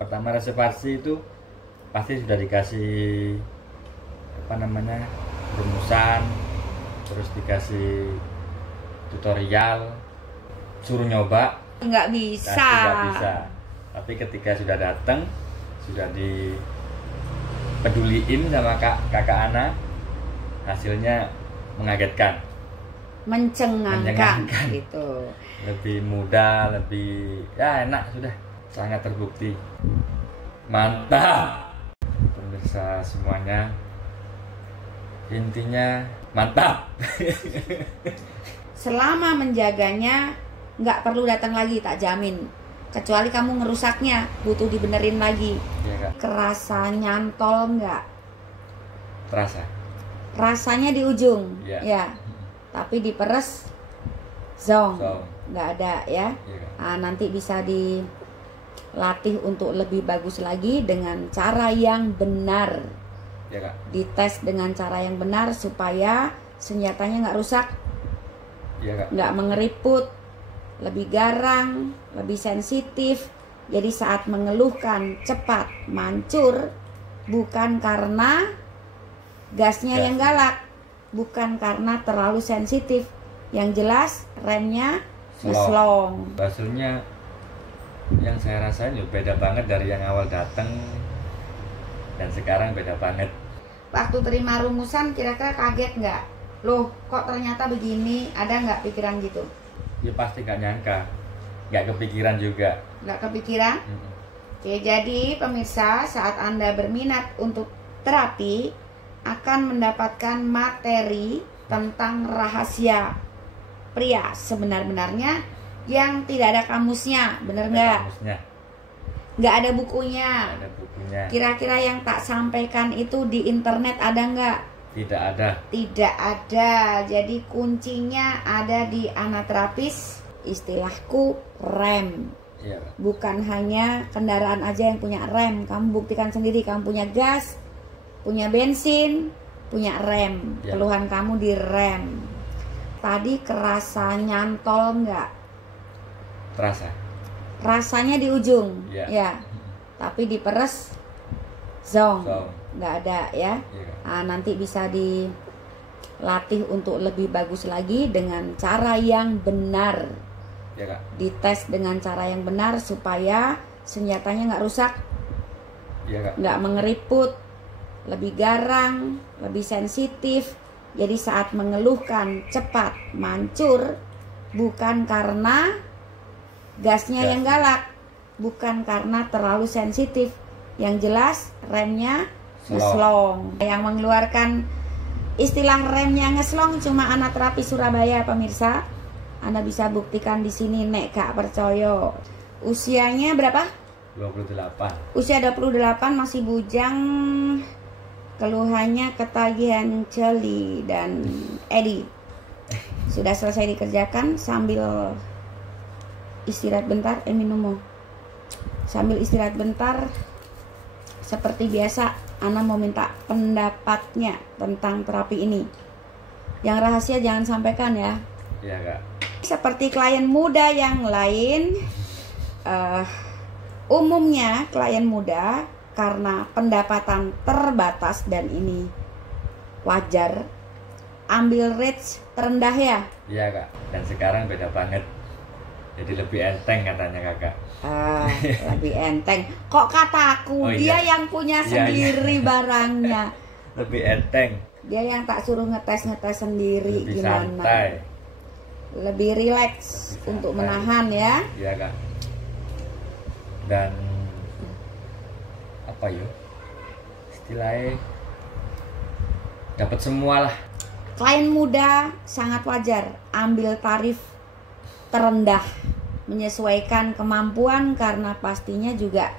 pertama reservasi itu pasti sudah dikasih rumusan, terus dikasih tutorial, suruh nyoba. Nggak bisa. Nggak bisa. Tapi ketika sudah datang, sudah dipeduliin sama kakak Ana, hasilnya mengagetkan, mencengangkan gitu. Lebih mudah, lebih enak, sudah sangat terbukti. Mantap pemirsa semuanya, intinya mantap. Selama menjaganya nggak perlu datang lagi, tak jamin, kecuali kamu ngerusaknya, butuh dibenerin lagi. Ya, Kak. Kerasa nyantol nggak? Terasa. Rasanya di ujung, ya. Tapi diperes zong, nggak ada ya. Ya, Nah, nanti bisa dilatih untuk lebih bagus lagi dengan cara yang benar. Ya, Kak. Dites dengan cara yang benar supaya senjatanya nggak rusak, Ya, Kak. nggak mengeriput, lebih garang, lebih sensitif. Jadi saat mengeluhkan cepat mancur, bukan karena gasnya yang galak, bukan karena terlalu sensitif. Yang jelas remnya ngeslong. Hasilnya yang saya rasain ya beda banget dari yang awal datang dan sekarang beda banget. Waktu terima rumusan kira-kira kaget nggak? Loh kok ternyata begini? Ada nggak pikiran gitu? Ya pasti gak nyangka, gak kepikiran juga. Nggak kepikiran? Oke, jadi pemirsa, saat Anda berminat untuk terapi akan mendapatkan materi tentang rahasia pria sebenar-benarnya yang tidak ada kamusnya, bener nggak? Nggak ada bukunya. Kira-kira yang tak sampaikan itu di internet ada nggak? Tidak ada. Tidak ada. Jadi kuncinya ada di Ana Terapis, istilahku rem. Iya. Bukan hanya kendaraan aja yang punya rem. Kamu buktikan sendiri, kamu punya gas, punya bensin, punya rem. Ya. Keluhan kamu di rem. Tadi kerasa nyantol nggak? Terasa. Rasanya di ujung, ya. Ya. Tapi diperes zong, nggak ada ya. Ya. Nah, nanti bisa dilatih untuk lebih bagus lagi dengan cara yang benar. Ya, Kak. Dites dengan cara yang benar supaya senjatanya nggak rusak, Ya, Kak. nggak mengeriput, lebih garang, lebih sensitif. Jadi saat mengeluhkan cepat mancur, bukan karena gasnya yang galak, bukan karena terlalu sensitif. Yang jelas remnya ngeslong. Yang mengeluarkan istilah remnya ngeslong cuma Ana Terapi Surabaya, pemirsa. Anda bisa buktikan di sini, nek gak percaya. Usianya berapa? 28. Usia 28, masih bujang. Keluhannya ketagihan celi dan edi. Sudah selesai dikerjakan sambil istirahat bentar, minum. Sambil istirahat bentar, seperti biasa Ana mau minta pendapatnya tentang terapi ini. Yang rahasia jangan sampaikan ya. Iya, Kak. Seperti klien muda yang lain, umumnya klien muda karena pendapatan terbatas, dan ini wajar, ambil rates terendah ya. Iya, Kak. Dan sekarang beda banget. Jadi lebih enteng katanya Kakak. Lebih enteng. Kok kataku? Dia yang punya sendiri barangnya. Lebih enteng. Dia yang tak suruh ngetes sendiri. Lebih gimana? Santai. Lebih rileks untuk menahan ya. Iya, Kak. Dan apa ya? Istilahnya dapat semua lah. Klien muda sangat wajar ambil tarif terendah, menyesuaikan kemampuan, karena pastinya juga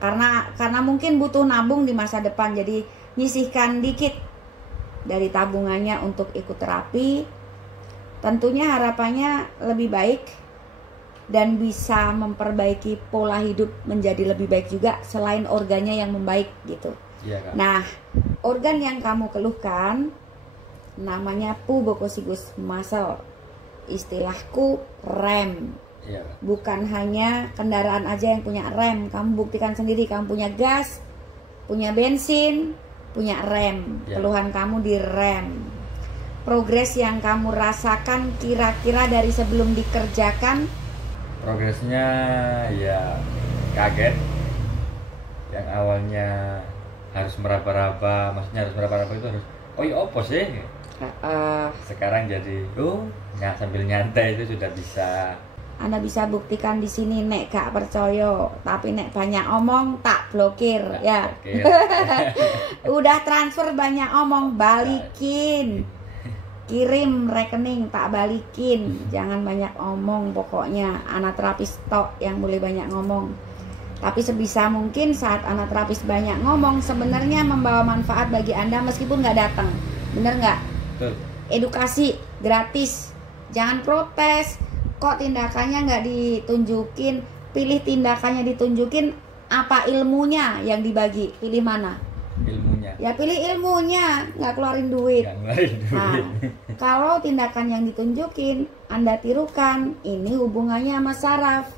karena mungkin butuh nabung di masa depan, jadi nyisihkan dikit dari tabungannya untuk ikut terapi. Tentunya harapannya lebih baik dan bisa memperbaiki pola hidup menjadi lebih baik juga, selain organnya yang membaik gitu. Iya, Kak. Nah, organ yang kamu keluhkan namanya pubococcygous muscle, istilahku rem. Iya, Pak. Bukan hanya kendaraan aja yang punya rem. Kamu buktikan sendiri, kamu punya gas, punya bensin, punya rem. Ya. Keluhan kamu di rem. Progres yang kamu rasakan kira-kira dari sebelum dikerjakan? Progresnya ya kaget. Yang awalnya harus meraba-raba, maksudnya harus meraba-raba itu harus, oh iya opo sih? Sekarang jadi, sambil nyantai itu sudah bisa. Anda bisa buktikan di sini, nek gak percaya, tapi nek banyak omong tak blokir, ya. Oke. Udah transfer banyak omong, balikin. Kirim rekening tak balikin. Jangan banyak omong pokoknya. Anak terapis tok yang boleh banyak ngomong. Tapi sebisa mungkin saat anak terapis banyak ngomong sebenarnya membawa manfaat bagi Anda meskipun nggak datang. Bener nggak? Betul. Edukasi gratis. Jangan protes. Kok tindakannya nggak ditunjukin? Pilih tindakannya ditunjukin. Apa ilmunya yang dibagi? Pilih mana? Ilmunya. Ya pilih ilmunya, nggak keluarin duit. Nggak ngeluarin duit. Nah, kalau tindakan yang ditunjukin Anda tirukan, ini hubungannya sama saraf.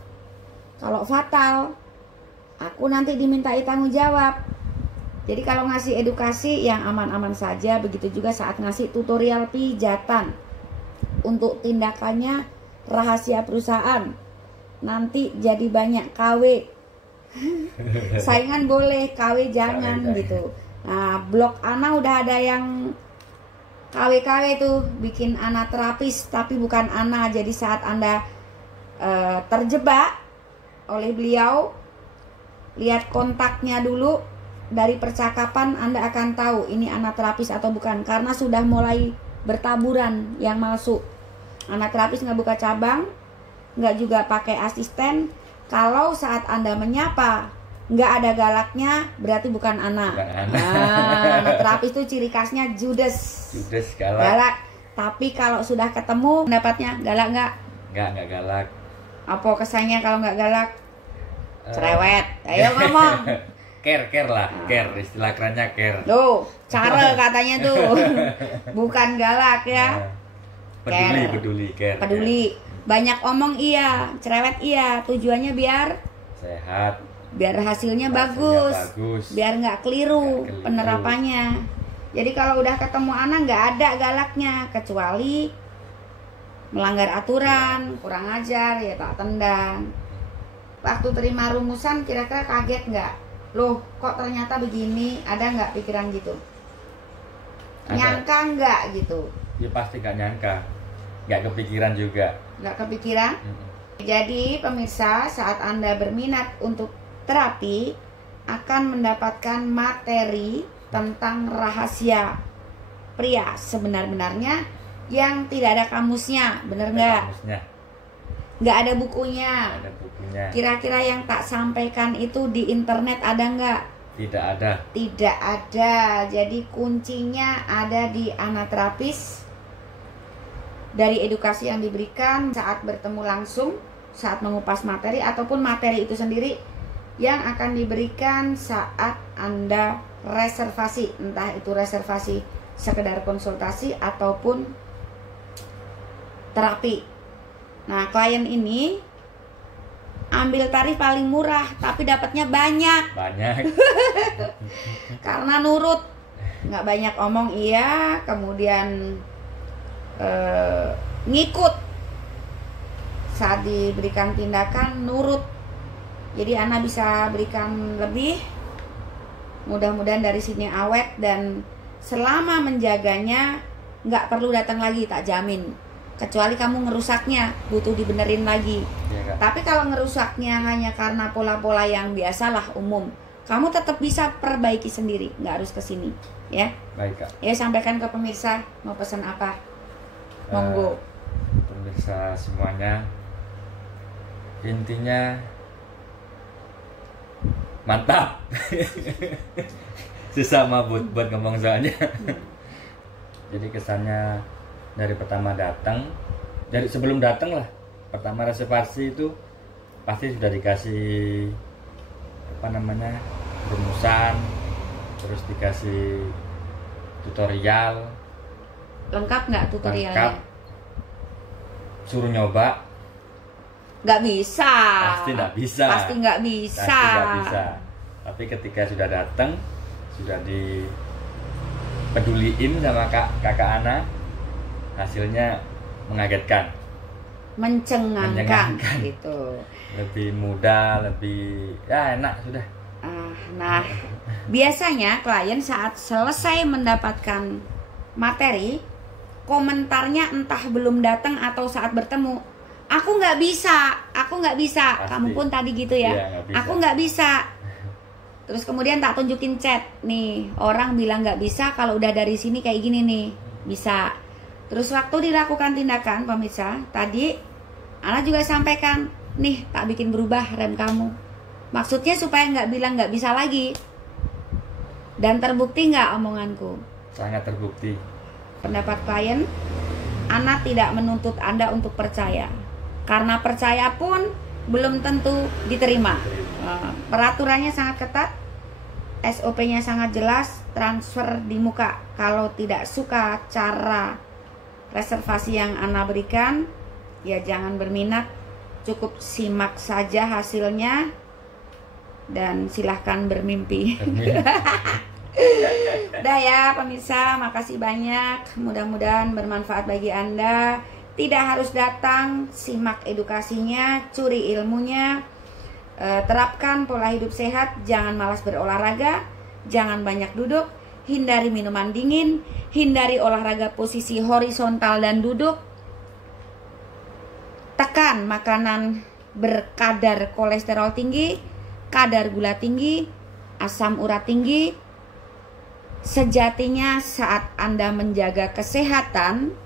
Kalau fatal, aku nanti dimintai tanggung jawab. Jadi kalau ngasih edukasi yang aman-aman saja, begitu juga saat ngasih tutorial pijatan. Untuk tindakannya rahasia perusahaan. Nanti jadi banyak KW. Saingan boleh, KW jangan gitu. Nah, blog Ana udah ada yang KW-KW tuh, bikin Ana terapis tapi bukan Ana. Jadi saat Anda terjebak oleh beliau, lihat kontaknya dulu. Dari percakapan Anda akan tahu ini anak terapis atau bukan, karena sudah mulai bertaburan yang masuk. Anak terapis nggak buka cabang, nggak juga pakai asisten. Kalau saat Anda menyapa nggak ada galaknya, berarti bukan anak. Anak terapis itu ciri khasnya judes. Judes, galak. Galak. Tapi kalau sudah ketemu, pendapatnya galak nggak? Nggak galak. Apa kesannya kalau nggak galak? Cerewet. Ayo ngomong. Care lah, care, istilah kerennya care. Tuh, cara katanya tuh. Bukan galak ya. Peduli, care. Peduli. Banyak omong iya, cerewet iya. Tujuannya biar sehat. Biar hasilnya bagus. Biar nggak keliru penerapannya. Jadi kalau udah ketemu anak nggak ada galaknya, kecuali melanggar aturan, kurang ajar ya tak tendang. Waktu terima rumusan kira-kira kaget nggak? Loh kok ternyata begini, ada nggak pikiran gitu? Ada. Nyangka nggak gitu? Ya pasti nggak nyangka, nggak kepikiran juga. Nggak kepikiran? Jadi pemirsa, saat Anda berminat untuk terapi akan mendapatkan materi tentang rahasia pria sebenar-benarnya yang tidak ada kamusnya, bener nggak? Nggak ada bukunya. Kira-kira yang tak sampaikan itu di internet ada nggak? Tidak ada. Tidak ada. Jadi kuncinya ada di anak terapis. Dari edukasi yang diberikan saat bertemu langsung, saat mengupas materi, ataupun materi itu sendiri yang akan diberikan saat Anda reservasi. Entah itu reservasi sekedar konsultasi ataupun terapi. Nah, klien ini ambil tarif paling murah tapi dapatnya banyak. Karena nurut, nggak banyak omong iya, kemudian ngikut saat diberikan tindakan, nurut. Jadi Ana bisa berikan lebih. Mudah-mudahan dari sini awet, dan selama menjaganya nggak perlu datang lagi, tak jamin. Kecuali kamu ngerusaknya, butuh dibenerin lagi. Ya, tapi kalau ngerusaknya hanya karena pola-pola yang biasalah umum, kamu tetap bisa perbaiki sendiri, nggak harus kesini, ya. Baik, Kak. Ya, sampaikan ke pemirsa mau pesan apa, monggo. Pemirsa semuanya, intinya mantap. Susah mah buat ngomong soalnya. Jadi kesannya dari pertama datang, dari sebelum datang lah, pertama reservasi itu pasti sudah dikasih rumusan, terus dikasih tutorial. Lengkap nggak tutorialnya? Lengkap. Suruh nyoba, nggak bisa. Pasti nggak bisa. Pasti nggak bisa. Pasti nggak bisa. Tapi ketika sudah datang, sudah dipeduliin sama kakak Ana, hasilnya mengagetkan, mencengangkan gitu. Lebih mudah, lebih ya enak sudah. Nah, biasanya klien saat selesai mendapatkan materi, komentarnya entah belum datang atau saat bertemu, aku nggak bisa. Pasti. Kamu pun tadi gitu ya, aku nggak bisa. Terus kemudian tak tunjukin chat nih, orang bilang nggak bisa kalau udah dari sini kayak gini nih, bisa. Terus waktu dilakukan tindakan pemirsa, tadi Ana juga sampaikan, nih tak bikin berubah rem kamu. Maksudnya supaya nggak bilang nggak bisa lagi. Dan terbukti nggak omonganku? Sangat terbukti. Pendapat klien, Ana tidak menuntut Anda untuk percaya. Karena percaya pun belum tentu diterima. Peraturannya sangat ketat, SOP-nya sangat jelas, transfer di muka. Kalau tidak suka cara reservasi yang Ana berikan, ya jangan berminat, cukup simak saja hasilnya dan silahkan bermimpi. Udah ya pemirsa, makasih banyak, mudah-mudahan bermanfaat bagi Anda. Tidak harus datang, simak edukasinya, curi ilmunya, terapkan pola hidup sehat, jangan malas berolahraga, jangan banyak duduk, hindari minuman dingin, hindari olahraga posisi horizontal dan duduk, tekan makanan berkadar kolesterol tinggi, kadar gula tinggi, asam urat tinggi. Sejatinya saat Anda menjaga kesehatan,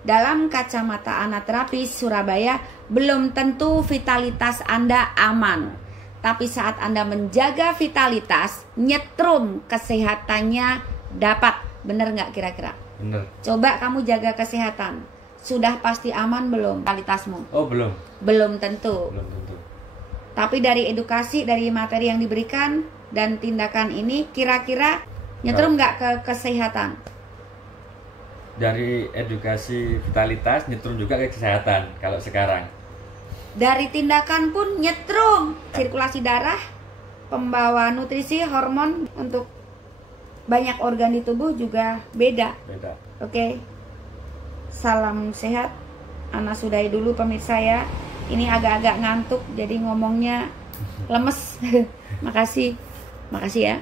dalam kacamata Ana Terapis Surabaya, belum tentu vitalitas Anda aman. Tapi saat Anda menjaga vitalitas, nyetrum kesehatannya dapat. Bener nggak kira-kira? Bener. Coba kamu jaga kesehatan. Sudah pasti aman belum vitalitasmu? Oh belum. Belum tentu. Belum tentu. Tapi dari edukasi, dari materi yang diberikan dan tindakan ini, kira-kira nyetrum nggak ke kesehatan? Dari edukasi vitalitas nyetrum juga ke kesehatan kalau sekarang. Dari tindakan pun nyetrum sirkulasi darah, pembawa nutrisi, hormon untuk banyak organ di tubuh juga beda. Oke. Salam sehat. Ana sudahi dulu pemirsa ya. Ini agak-agak ngantuk jadi ngomongnya lemes. Makasih ya.